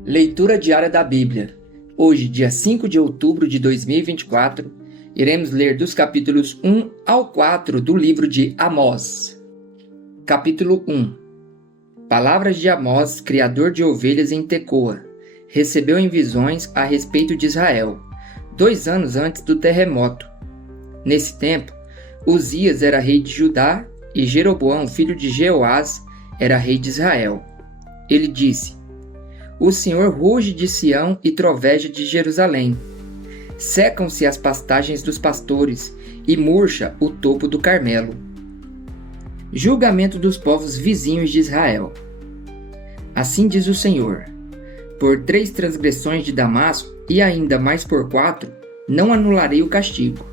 Leitura diária da Bíblia. Hoje, dia 5 de outubro de 2024, iremos ler dos capítulos 1 ao 4 do livro de Amós. Capítulo 1. Palavras de Amós, criador de ovelhas em Tecoa. Recebeu em visões a respeito de Israel, 2 anos antes do terremoto. Nesse tempo, Uzias era rei de Judá e Jeroboão, filho de Jeoás, era rei de Israel. Ele disse: O Senhor ruge de Sião e troveja de Jerusalém. Secam-se as pastagens dos pastores e murcha o topo do Carmelo. Julgamento dos povos vizinhos de Israel. Assim diz o Senhor: Por 3 transgressões de Damasco, e ainda mais por 4, não anularei o castigo.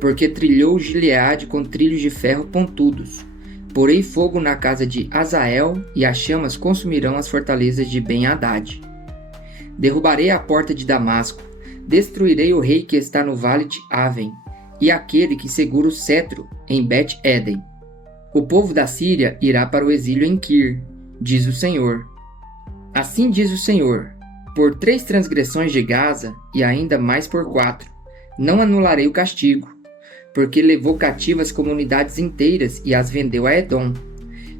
Porque trilhou Gileade com trilhos de ferro pontudos. Porei fogo na casa de Azael, e as chamas consumirão as fortalezas de Ben-Hadad. Derrubarei a porta de Damasco, destruirei o rei que está no vale de Aven, e aquele que segura o cetro em Bet-Eden. O povo da Síria irá para o exílio em Kir, diz o Senhor. Assim diz o Senhor: Por 3 transgressões de Gaza, e ainda mais por 4, não anularei o castigo, porque levou cativas comunidades inteiras e as vendeu a Edom.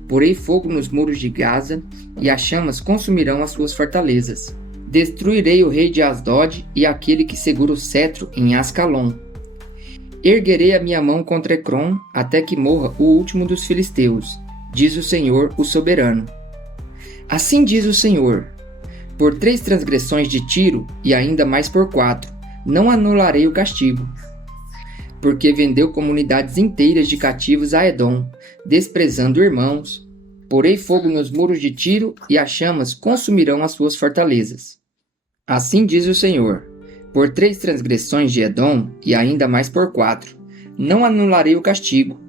Porei fogo nos muros de Gaza, e as chamas consumirão as suas fortalezas. Destruirei o rei de Asdod e aquele que segura o cetro em Ascalon. Erguerei a minha mão contra Ecrom, até que morra o último dos filisteus, diz o Senhor, o soberano. Assim diz o Senhor: Por 3 transgressões de Tiro, e ainda mais por 4, não anularei o castigo. Porque vendeu comunidades inteiras de cativos a Edom, desprezando irmãos. Porei fogo nos muros de Tiro, e as chamas consumirão as suas fortalezas. Assim diz o Senhor: Por 3 transgressões de Edom, e ainda mais por 4, não anularei o castigo,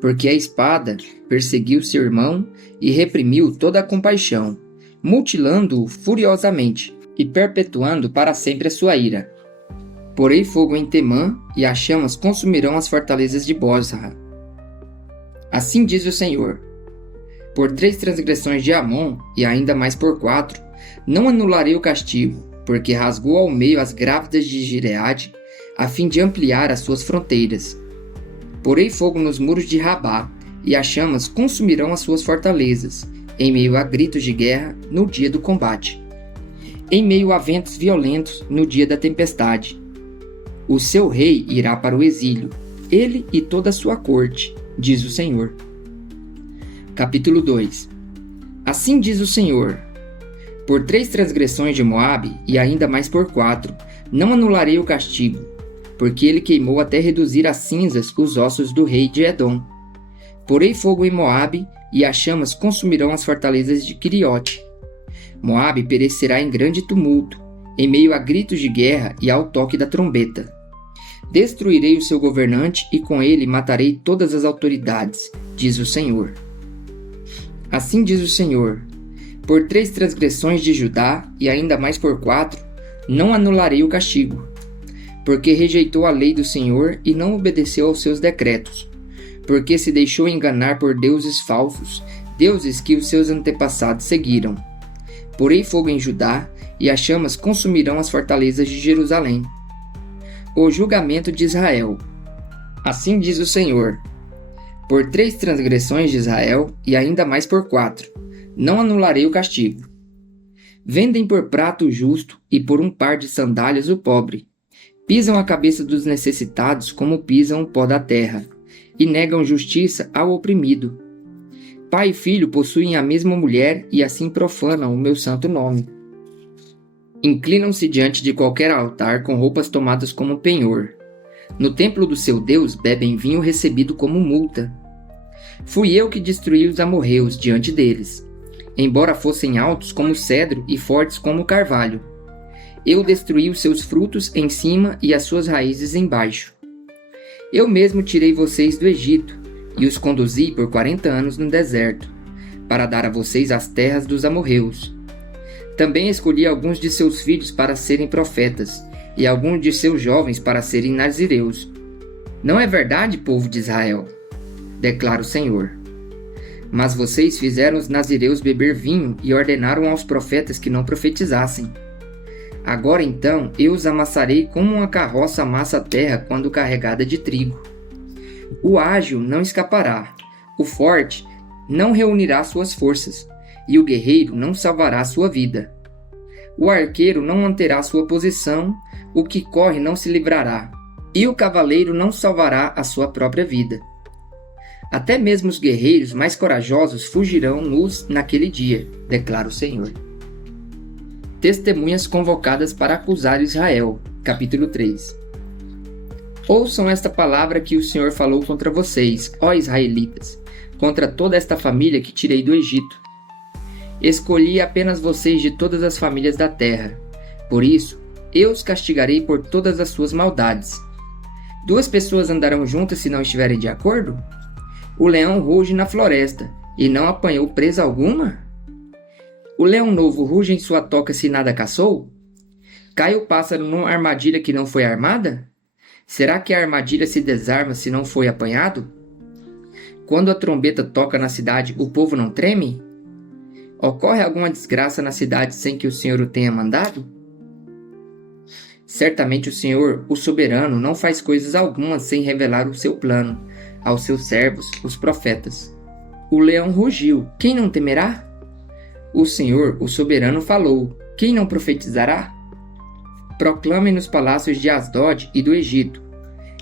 porque a espada perseguiu seu irmão e reprimiu toda a compaixão, mutilando-o furiosamente e perpetuando para sempre a sua ira. Porei fogo em Temã, e as chamas consumirão as fortalezas de Bozra. Assim diz o Senhor: Por 3 transgressões de Amon, e ainda mais por 4, não anularei o castigo, porque rasgou ao meio as grávidas de Gileade, a fim de ampliar as suas fronteiras. Porei fogo nos muros de Rabá, e as chamas consumirão as suas fortalezas, em meio a gritos de guerra no dia do combate, em meio a ventos violentos no dia da tempestade. O seu rei irá para o exílio, ele e toda a sua corte, diz o Senhor. Capítulo 2. Assim diz o Senhor: Por 3 transgressões de Moabe, e ainda mais por 4, não anularei o castigo, porque ele queimou até reduzir a cinzas os ossos do rei de Edom. Porei fogo em Moabe, e as chamas consumirão as fortalezas de Queriote. Moabe perecerá em grande tumulto, em meio a gritos de guerra e ao toque da trombeta. Destruirei o seu governante, e com ele matarei todas as autoridades, diz o Senhor. Assim diz o Senhor: Por 3 transgressões de Judá, e ainda mais por 4, não anularei o castigo, porque rejeitou a lei do Senhor e não obedeceu aos seus decretos, porque se deixou enganar por deuses falsos, deuses que os seus antepassados seguiram. Porei fogo em Judá, e as chamas consumirão as fortalezas de Jerusalém. O julgamento de Israel. Assim diz o Senhor: Por 3 transgressões de Israel, e ainda mais por 4, não anularei o castigo. Vendem por prato o justo, e por um par de sandálias o pobre. Pisam a cabeça dos necessitados como pisam o pó da terra, e negam justiça ao oprimido. Pai e filho possuem a mesma mulher, e assim profanam o meu santo nome. Inclinam-se diante de qualquer altar com roupas tomadas como penhor. No templo do seu Deus bebem vinho recebido como multa. Fui eu que destruí os amorreus diante deles, embora fossem altos como cedro e fortes como carvalho. Eu destruí os seus frutos em cima e as suas raízes embaixo. Eu mesmo tirei vocês do Egito e os conduzi por 40 anos no deserto, para dar a vocês as terras dos amorreus. Também escolhi alguns de seus filhos para serem profetas, e alguns de seus jovens para serem nazireus. Não é verdade, povo de Israel? Declara o Senhor. Mas vocês fizeram os nazireus beber vinho e ordenaram aos profetas que não profetizassem. Agora então eu os amassarei como uma carroça amassa a terra quando carregada de trigo. O ágil não escapará, o forte não reunirá suas forças, e o guerreiro não salvará sua vida. O arqueiro não manterá sua posição, o que corre não se livrará, e o cavaleiro não salvará a sua própria vida. Até mesmo os guerreiros mais corajosos fugirão nus naquele dia, declara o Senhor. Testemunhas convocadas para acusar Israel, capítulo 3. Ouçam esta palavra que o Senhor falou contra vocês, ó israelitas, contra toda esta família que tirei do Egito. Escolhi apenas vocês de todas as famílias da terra. Por isso, eu os castigarei por todas as suas maldades. 2 pessoas andarão juntas se não estiverem de acordo? O leão ruge na floresta, e não apanhou presa alguma? O leão novo ruge em sua toca se nada caçou? Cai o pássaro numa armadilha que não foi armada? Será que a armadilha se desarma se não foi apanhado? Quando a trombeta toca na cidade, o povo não treme? Ocorre alguma desgraça na cidade sem que o Senhor o tenha mandado? Certamente o Senhor, o soberano, não faz coisas algumas sem revelar o seu plano aos seus servos, os profetas. O leão rugiu, quem não temerá? O Senhor, o soberano, falou, quem não profetizará? Proclamem nos palácios de Asdod e do Egito.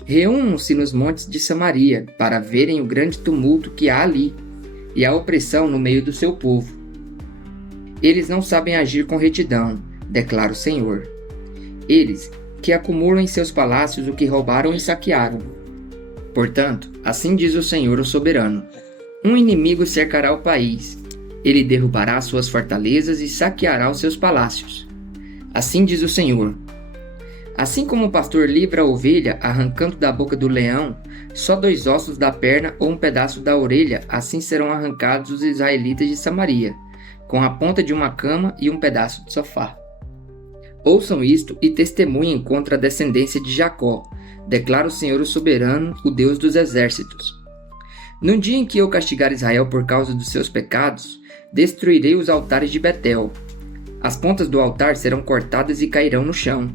Reúnam-se nos montes de Samaria para verem o grande tumulto que há ali e a opressão no meio do seu povo. Eles não sabem agir com retidão, declara o Senhor. Eles que acumulam em seus palácios o que roubaram e saquearam. Portanto, assim diz o Senhor, o soberano: um inimigo cercará o país. Ele derrubará suas fortalezas e saqueará os seus palácios. Assim diz o Senhor. Assim como o pastor livra a ovelha arrancando da boca do leão só 2 ossos da perna ou um pedaço da orelha, assim serão arrancados os israelitas de Samaria, com a ponta de uma cama e um pedaço de sofá. Ouçam isto e testemunhem contra a descendência de Jacó, declara o Senhor, o soberano, o Deus dos exércitos. No dia em que eu castigar Israel por causa dos seus pecados, destruirei os altares de Betel. As pontas do altar serão cortadas e cairão no chão.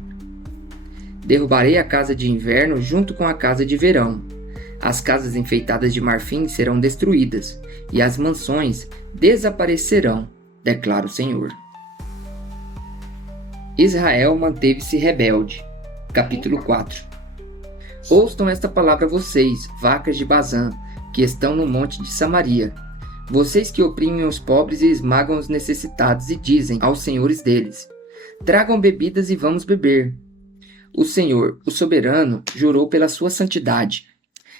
Derrubarei a casa de inverno junto com a casa de verão. As casas enfeitadas de marfim serão destruídas, e as mansões desaparecerão, declara o Senhor. Israel manteve-se rebelde. Capítulo 4. Ouçam esta palavra vocês, vacas de Bazã, que estão no monte de Samaria. Vocês que oprimem os pobres e esmagam os necessitados e dizem aos senhores deles: tragam bebidas e vamos beber. O Senhor, o soberano, jurou pela sua santidade.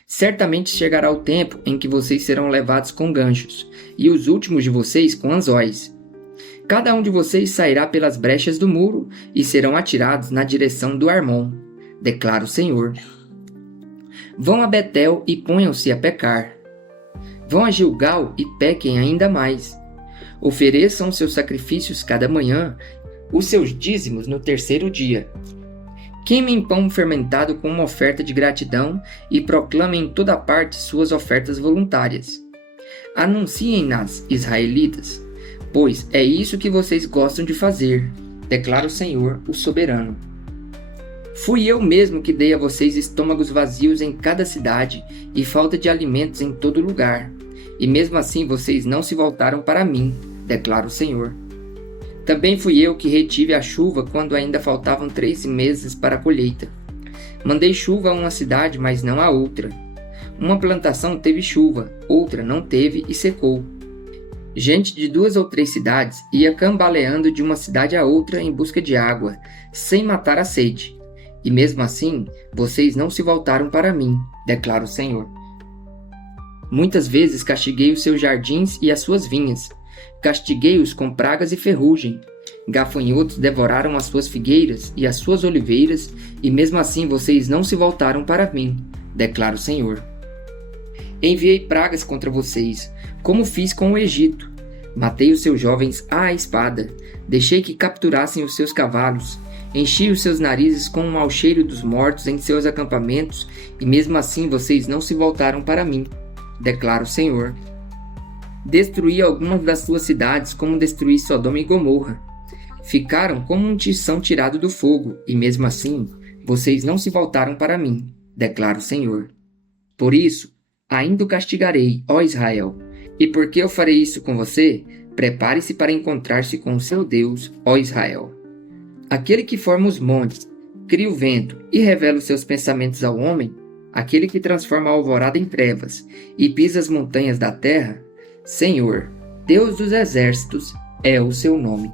Certamente chegará o tempo em que vocês serão levados com ganchos, e os últimos de vocês com anzóis. Cada um de vocês sairá pelas brechas do muro e serão atirados na direção do Armon, declara o Senhor. Vão a Betel e ponham-se a pecar. Vão a Gilgal e pequem ainda mais. Ofereçam seus sacrifícios cada manhã, os seus dízimos no 3º dia. Queimem pão fermentado com uma oferta de gratidão e proclamem em toda parte suas ofertas voluntárias. Anunciem-nas, israelitas, pois é isso que vocês gostam de fazer, declara o Senhor, o soberano. Fui eu mesmo que dei a vocês estômagos vazios em cada cidade e falta de alimentos em todo lugar, e mesmo assim vocês não se voltaram para mim, declara o Senhor. Também fui eu que retive a chuva quando ainda faltavam 3 meses para a colheita. Mandei chuva a uma cidade, mas não a outra. Uma plantação teve chuva, outra não teve e secou. Gente de 2 ou 3 cidades ia cambaleando de uma cidade a outra em busca de água, sem matar a sede. E mesmo assim, vocês não se voltaram para mim, declara o Senhor. Muitas vezes castiguei os seus jardins e as suas vinhas. Castiguei-os com pragas e ferrugem. Gafanhotos devoraram as suas figueiras e as suas oliveiras, e mesmo assim vocês não se voltaram para mim, declara o Senhor. Enviei pragas contra vocês, como fiz com o Egito. Matei os seus jovens à espada, deixei que capturassem os seus cavalos, enchi os seus narizes com o mau cheiro dos mortos em seus acampamentos, e mesmo assim vocês não se voltaram para mim, declara o Senhor. Destruí algumas das suas cidades, como destruí Sodoma e Gomorra. Ficaram como um tição tirado do fogo, e mesmo assim, vocês não se voltaram para mim, declara o Senhor. Por isso, ainda o castigarei, ó Israel. E porque eu farei isso com você, prepare-se para encontrar-se com o seu Deus, ó Israel. Aquele que forma os montes, cria o vento e revela os seus pensamentos ao homem, aquele que transforma a alvorada em trevas e pisa as montanhas da terra, Senhor, Deus dos exércitos, é o seu nome.